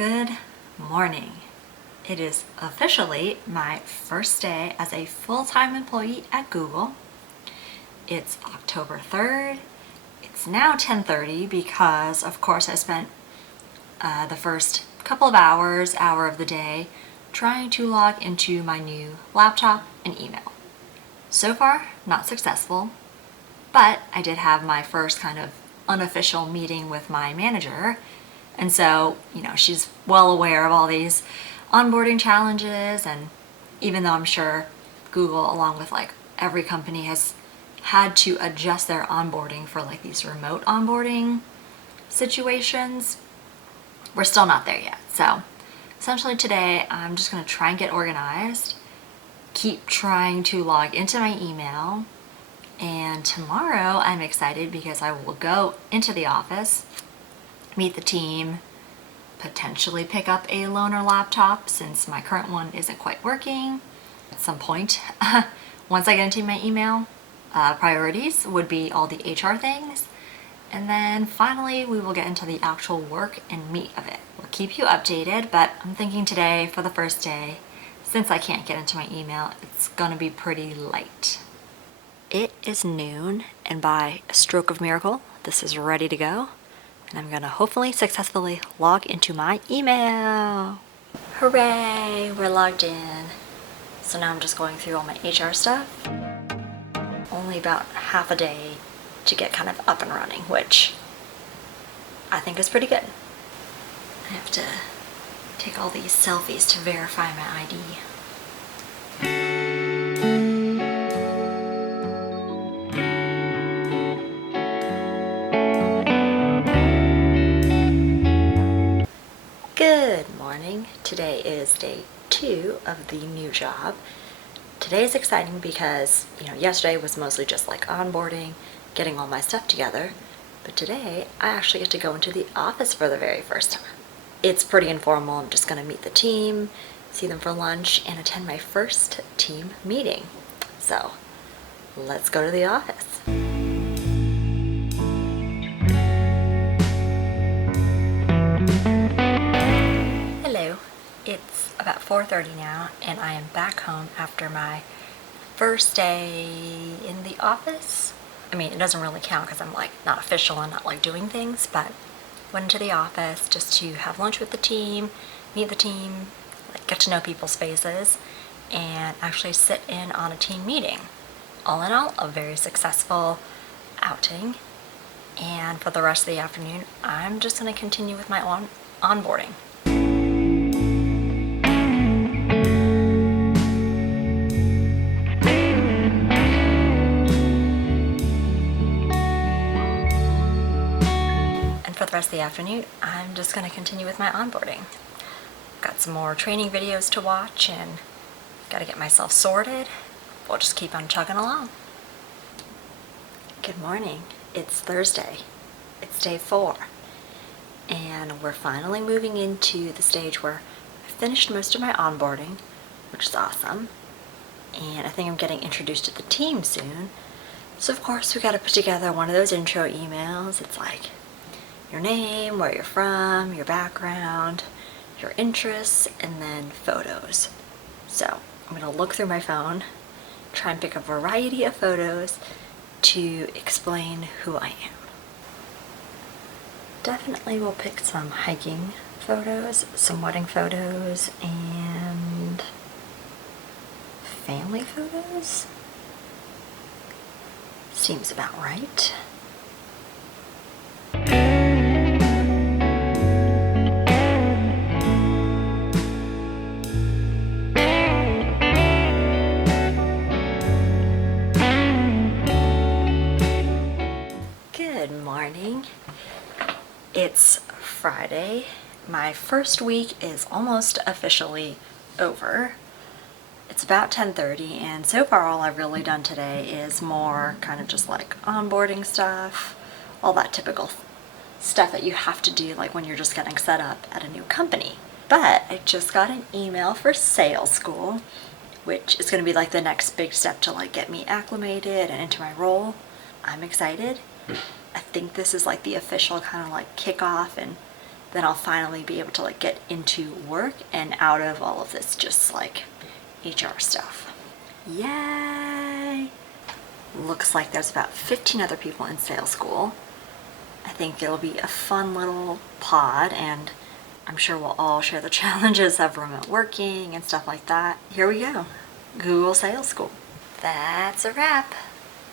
Good morning. It is officially my first day as a full-time employee at Google. It's October 3rd. It's now 10:30 because, of course, I spent the first couple of hour of the day trying to log into my new laptop and email. So far, not successful, but I did have my first kind of unofficial meeting with my manager. And so, she's well aware of all these onboarding challenges, and even though I'm sure Google, along with like every company, has had to adjust their onboarding for like these remote onboarding situations, we're still not there yet. So essentially today I'm just going to try and get organized, keep trying to log into my email, and tomorrow I'm excited because I will go into the office, meet the team, potentially pick up a loaner laptop since my current one isn't quite working at some point. Once I get into my email, priorities would be all the HR things, and then finally we will get into the actual work and meat of it. We'll keep you updated, but I'm thinking today, for the first day, since I can't get into my email, it's gonna be pretty light. It is noon, and by a stroke of miracle, this is ready to go. And I'm gonna hopefully successfully log into my email. Hooray, we're logged in. So now I'm just going through all my HR stuff. Only about half a day to get kind of up and running, which I think is pretty good. I have to take all these selfies to verify my ID. Good morning. Today is day 2 of the new job. Today is exciting because, yesterday was mostly just like onboarding, getting all my stuff together, but today I actually get to go into the office for the very first time. It's pretty informal. I'm just going to meet the team, see them for lunch, and attend my first team meeting. So let's go to the office. It's about 4:30 now, and I am back home after my first day in the office. I mean, it doesn't really count because I'm like not official and not like doing things, but went into the office just to have lunch with the team, meet the team, like get to know people's faces, and actually sit in on a team meeting. All in all, a very successful outing. And for the rest of the afternoon, I'm just going to continue with my onboarding. For the rest of the afternoon, I'm just going to continue with my onboarding. Got some more training videos to watch and got to get myself sorted. We'll just keep on chugging along. Good morning. It's Thursday. It's day 4. And we're finally moving into the stage where I finished most of my onboarding, which is awesome. And I think I'm getting introduced to the team soon. So of course we got to put together one of those intro emails. It's like your name, where you're from, your background, your interests, and then photos. So I'm going to look through my phone, try and pick a variety of photos to explain who I am. Definitely will pick some hiking photos, some wedding photos, and family photos. Seems about right. Good morning. It's Friday. My first week is almost officially over. It's about 10:30, and so far all I've really done today is more kind of just like onboarding stuff, all that typical stuff that you have to do like when you're just getting set up at a new company. But I just got an email for sales school, which is going to be like the next big step to like get me acclimated and into my role. I'm excited. I think this is like the official kind of like kickoff and then I'll finally be able to like get into work and out of all of this just like HR stuff. Yay! Looks like there's about 15 other people in sales school. I think it'll be a fun little pod, and I'm sure we'll all share the challenges of remote working and stuff like that. Here we go. Google Sales School. That's a wrap.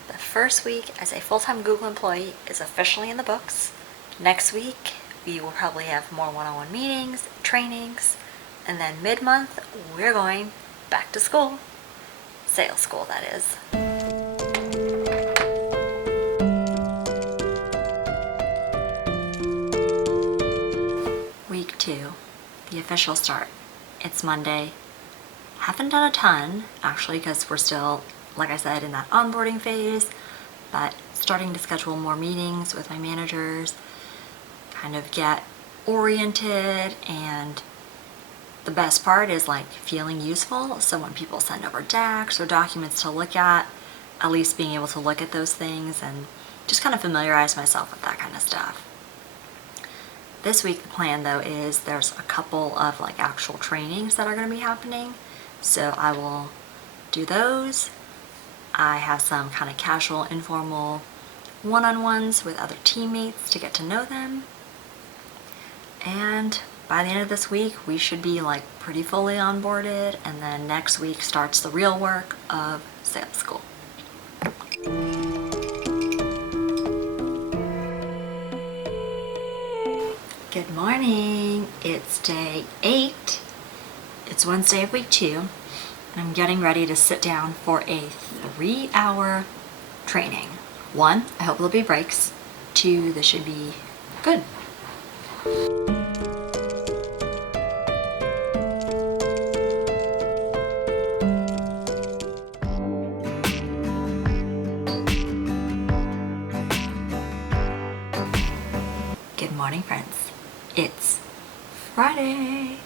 The first week as a full-time Google employee is officially in the books. Next week, we will probably have more one-on-one meetings, trainings, and then mid-month, we're going back to school. Sales school, that is. Week 2, the official start. It's Monday. Haven't done a ton, actually, because we're still, like I said, in that onboarding phase, but starting to schedule more meetings with my managers, kind of get oriented, and the best part is like feeling useful. So when people send over decks or documents to look at least being able to look at those things and just kind of familiarize myself with that kind of stuff. This week the plan though is there's a couple of like actual trainings that are going to be happening. So I will do those. I have some kind of casual, informal one-on-ones with other teammates to get to know them. And by the end of this week, we should be like pretty fully onboarded, and then next week starts the real work of sales school. Good morning. It's day 8. It's Wednesday of week 2, and I'm getting ready to sit down for a 3-hour training. 1, I hope there'll be breaks. 2, this should be good. Good morning, friends. It's Friday,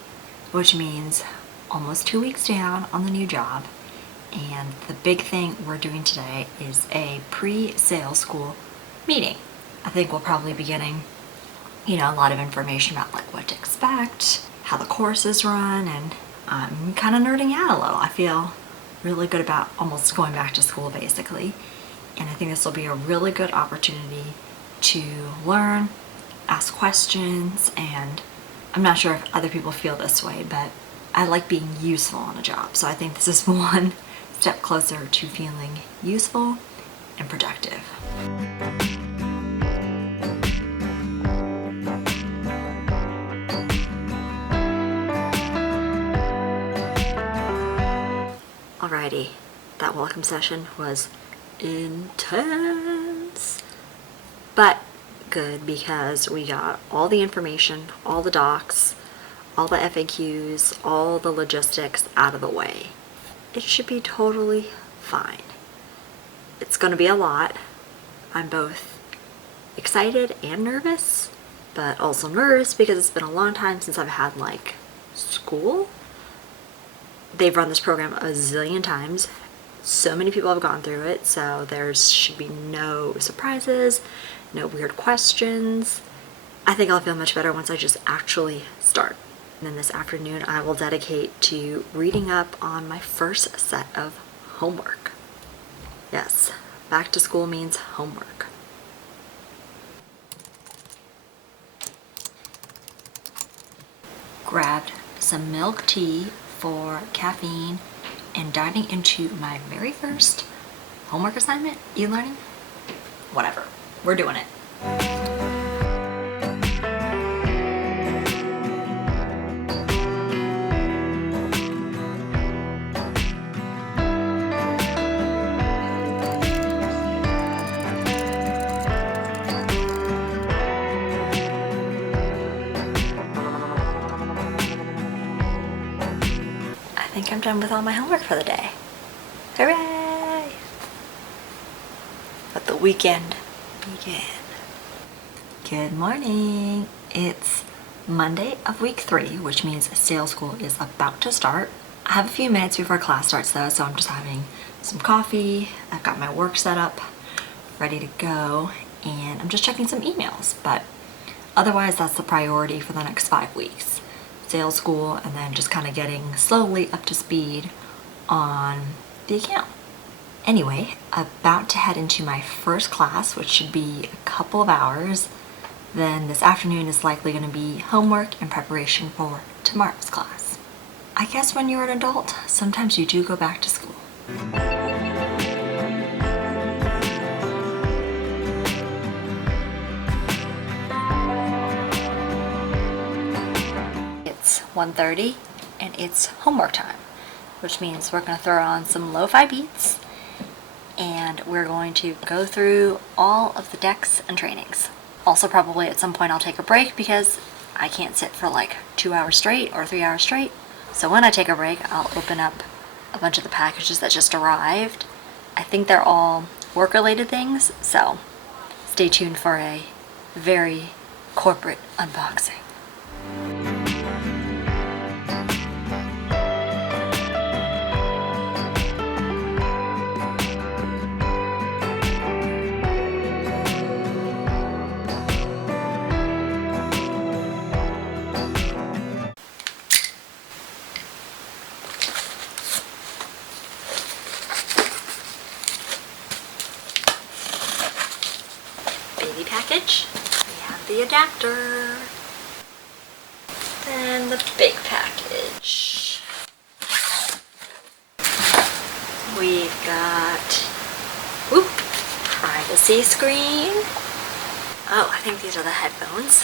which means almost 2 weeks down on the new job. And the big thing we're doing today is a pre-sales school meeting. I think we'll probably be getting, a lot of information about like what to expect, how the courses run, and I'm kind of nerding out a little. I feel really good about almost going back to school basically. And I think this will be a really good opportunity to learn, ask questions, and I'm not sure if other people feel this way, but I like being useful on a job. So I think this is one step closer to feeling useful and productive. Alrighty, that welcome session was intense, but good because we got all the information, all the docs, all the FAQs, all the logistics out of the way. It should be totally fine. It's going to be a lot. I'm both excited and nervous, but also nervous because it's been a long time since I've had like school. They've run this program a zillion times. So many people have gone through it, so there should be no surprises, no weird questions. I think I'll feel much better once I just actually start. And then this afternoon I will dedicate to reading up on my first set of homework. Yes, back to school means homework. Grabbed some milk tea for caffeine and diving into my very first homework assignment, e-learning, whatever, we're doing it. I think I'm done with all my homework for the day. Hooray! Let the weekend begin. Good morning. It's Monday of week 3, which means sales school is about to start. I have a few minutes before class starts though, so I'm just having some coffee. I've got my work set up, ready to go, and I'm just checking some emails. But Otherwise, that's the priority for the next 5 weeks. Sales school, and then just kind of getting slowly up to speed on the account. Anyway, about to head into my first class, which should be a couple of hours. Then this afternoon is likely going to be homework and preparation for tomorrow's class. I guess when you're an adult, sometimes you do go back to school. It's 1:30 and it's homework time, which means we're going to throw on some lo-fi beats and we're going to go through all of the decks and trainings. Also, probably at some point I'll take a break because I can't sit for like 2 hours straight or 3 hours straight. So when I take a break, I'll open up a bunch of the packages that just arrived. I think they're all work-related things, so stay tuned for a very corporate unboxing. Baby package. We have the adapter. Then the big package. We've got privacy screen. Oh, I think these are the headphones.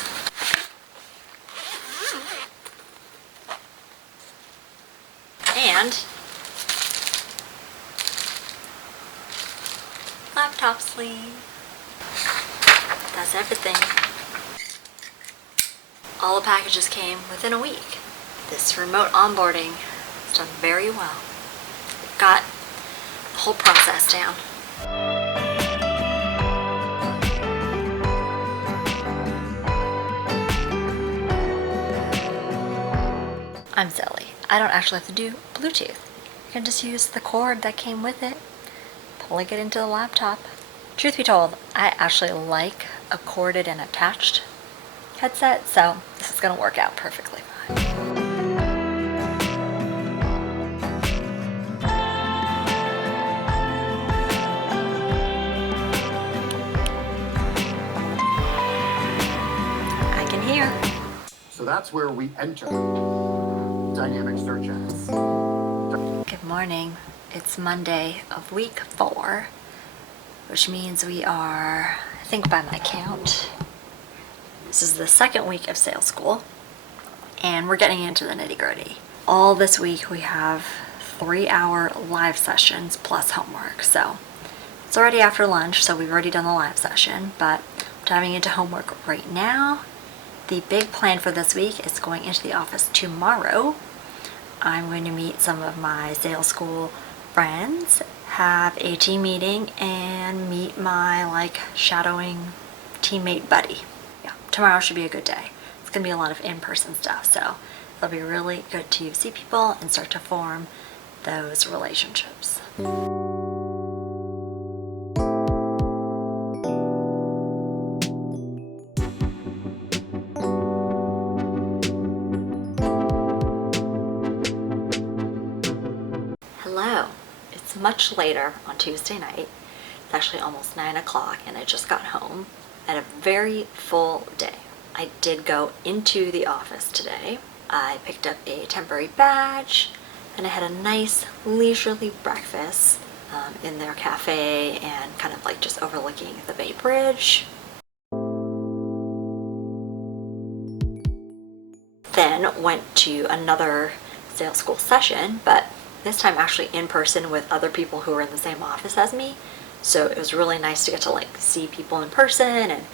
And laptop sleeve. That's everything. All the packages came within a week. This remote onboarding has done very well. We've got the whole process down. I'm silly. I don't actually have to do Bluetooth. You can just use the cord that came with it, plug it into the laptop. Truth be told, I actually like a corded and attached headset, so this is going to work out perfectly fine. I can hear. So that's where we enter dynamic search ads. Good morning. It's Monday of week 4. Which means we are, I think by my count, this is the second week of sales school, and we're getting into the nitty-gritty. All this week we have 3-hour live sessions plus homework, so it's already after lunch, so we've already done the live session, but I'm diving into homework right now. The big plan for this week is going into the office tomorrow. I'm going to meet some of my sales school friends, have a team meeting, and meet my shadowing teammate buddy. Yeah, tomorrow should be a good day. It's gonna be a lot of in-person stuff, so it'll be really good to see people and start to form those relationships. Hello. It's much later on Tuesday night. It's actually almost 9 o'clock and I just got home. I had a very full day. I did go into the office today. I picked up a temporary badge and I had a nice leisurely breakfast in their cafe and kind of just overlooking the Bay Bridge. Then went to another sales school session, but this time actually in person with other people who were in the same office as me. So it was really nice to get to see people in person and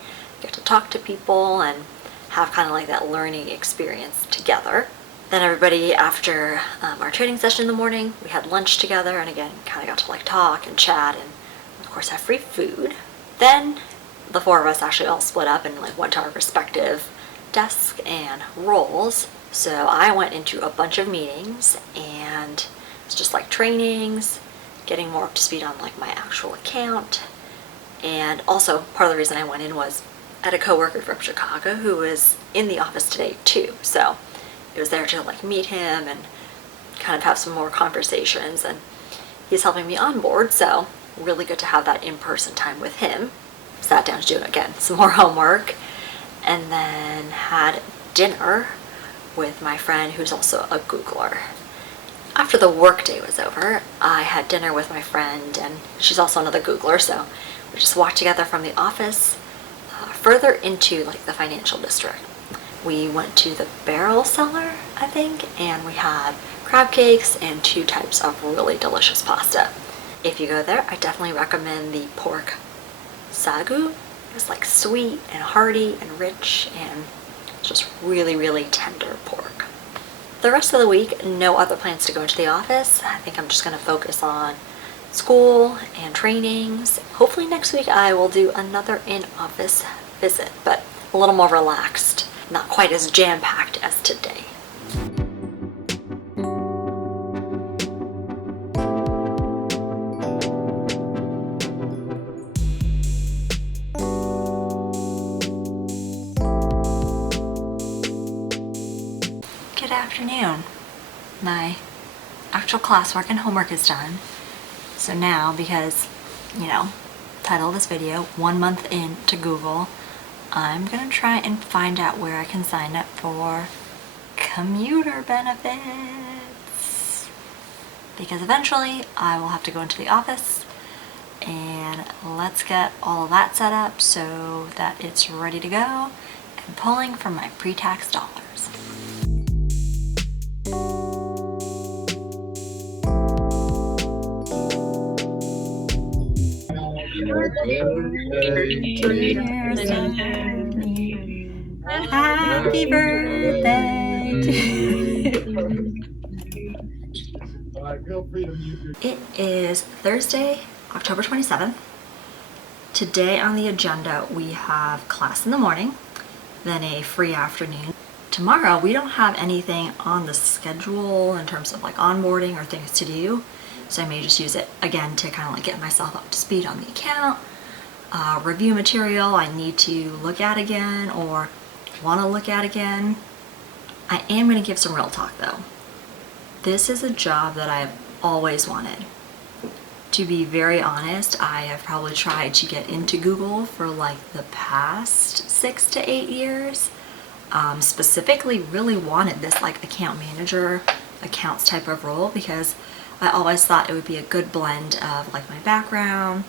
get to talk to people and have kind of that learning experience together. Then everybody, after our training session in the morning, we had lunch together and again kind of got to talk and chat and of course have free food. Then the 4 of us actually all split up and went to our respective desks and roles. So I went into a bunch of meetings and it's just trainings, getting more up to speed on my actual account. And also part of the reason I went in was had a coworker from Chicago who was in the office today too, so it was there to like meet him and kind of have some more conversations, and he's helping me onboard, so really good to have that in-person time with him. Sat down to do, again, some more homework, and then had dinner with my friend who's also a Googler. After the work day was over, I had dinner with my friend, and she's also another Googler, so we just walked together from the office further into like the financial district. We went to the Barrel Cellar, I think, and we had crab cakes and 2 types of really delicious pasta. If you go there, I definitely recommend the pork sagu. It's like sweet and hearty and rich and just really, really tender pork. The rest of the week, no other plans to go into the office. I think I'm just going to focus on school and trainings. Hopefully next week I will do another in-office visit, but a little more relaxed, not quite as jam-packed as today. Good afternoon. My actual classwork and homework is done. So now, because, title of this video, 1 month into Google, I'm gonna try and find out where I can sign up for commuter benefits. Because eventually I will have to go into the office, and let's get all of that set up so that it's ready to go and pulling from my pre-tax dollars. Happy birthday to It is Thursday, October 27th. Today on the agenda we have class in the morning, then a free afternoon. Tomorrow we don't have anything on the schedule in terms of like onboarding or things to do, so I may just use it again to kind of like get myself up to speed on the account, review material I need to look at again or want to look at again. I am going to give some real talk though. This is a job that I've always wanted. To be very honest, I have probably tried to get into Google for like the past 6 to 8 years. Specifically really wanted this like account manager, accounts type of role, because I always thought it would be a good blend of like my background.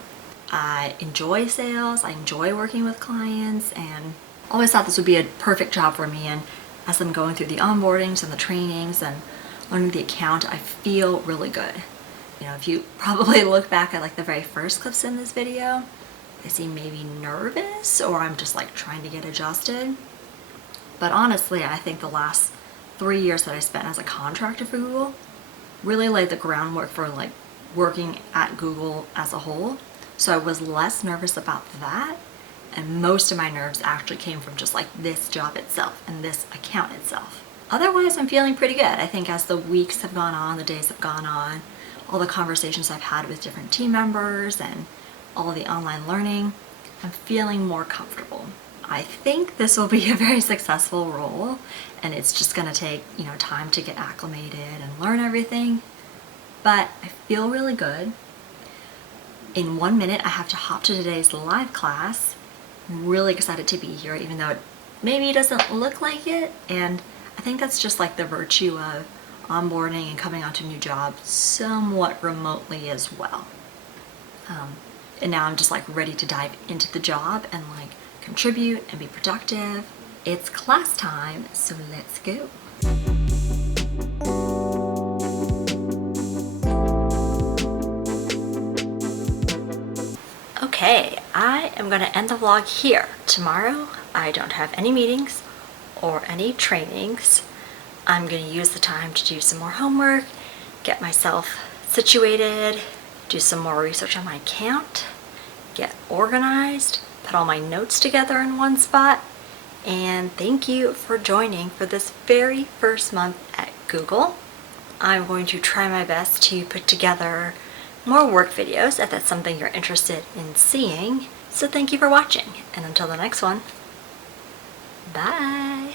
I enjoy sales, I enjoy working with clients, and always thought this would be a perfect job for me. And as I'm going through the onboardings and the trainings and learning the account, I feel really good. If you probably look back at like the very first clips in this video, I seem maybe nervous or I'm just like trying to get adjusted. But honestly, I think the last 3 years that I spent as a contractor for Google really laid the groundwork for like working at Google as a whole. So I was less nervous about that, and most of my nerves actually came from just like this job itself and this account itself. Otherwise, I'm feeling pretty good. I think as the weeks have gone on, the days have gone on, all the conversations I've had with different team members and all of the online learning, I'm feeling more comfortable. I think this will be a very successful role, and it's just going to take, time to get acclimated and learn everything, but I feel really good. In 1 minute, I have to hop to today's live class. I'm really excited to be here, even though it maybe doesn't look like it, and I think that's just like the virtue of onboarding and coming onto a new job somewhat remotely as well. And now I'm just like ready to dive into the job and like contribute and be productive. It's class time, so let's go. Okay, I am going to end the vlog here. Tomorrow I don't have any meetings or any trainings. I'm going to use the time to do some more homework, get myself situated, do some more research on my account, get organized, put all my notes together in one spot, and thank you for joining for this very first month at Google. I'm going to try my best to put together more work videos if that's something you're interested in seeing. So thank you for watching, and until the next one, Bye.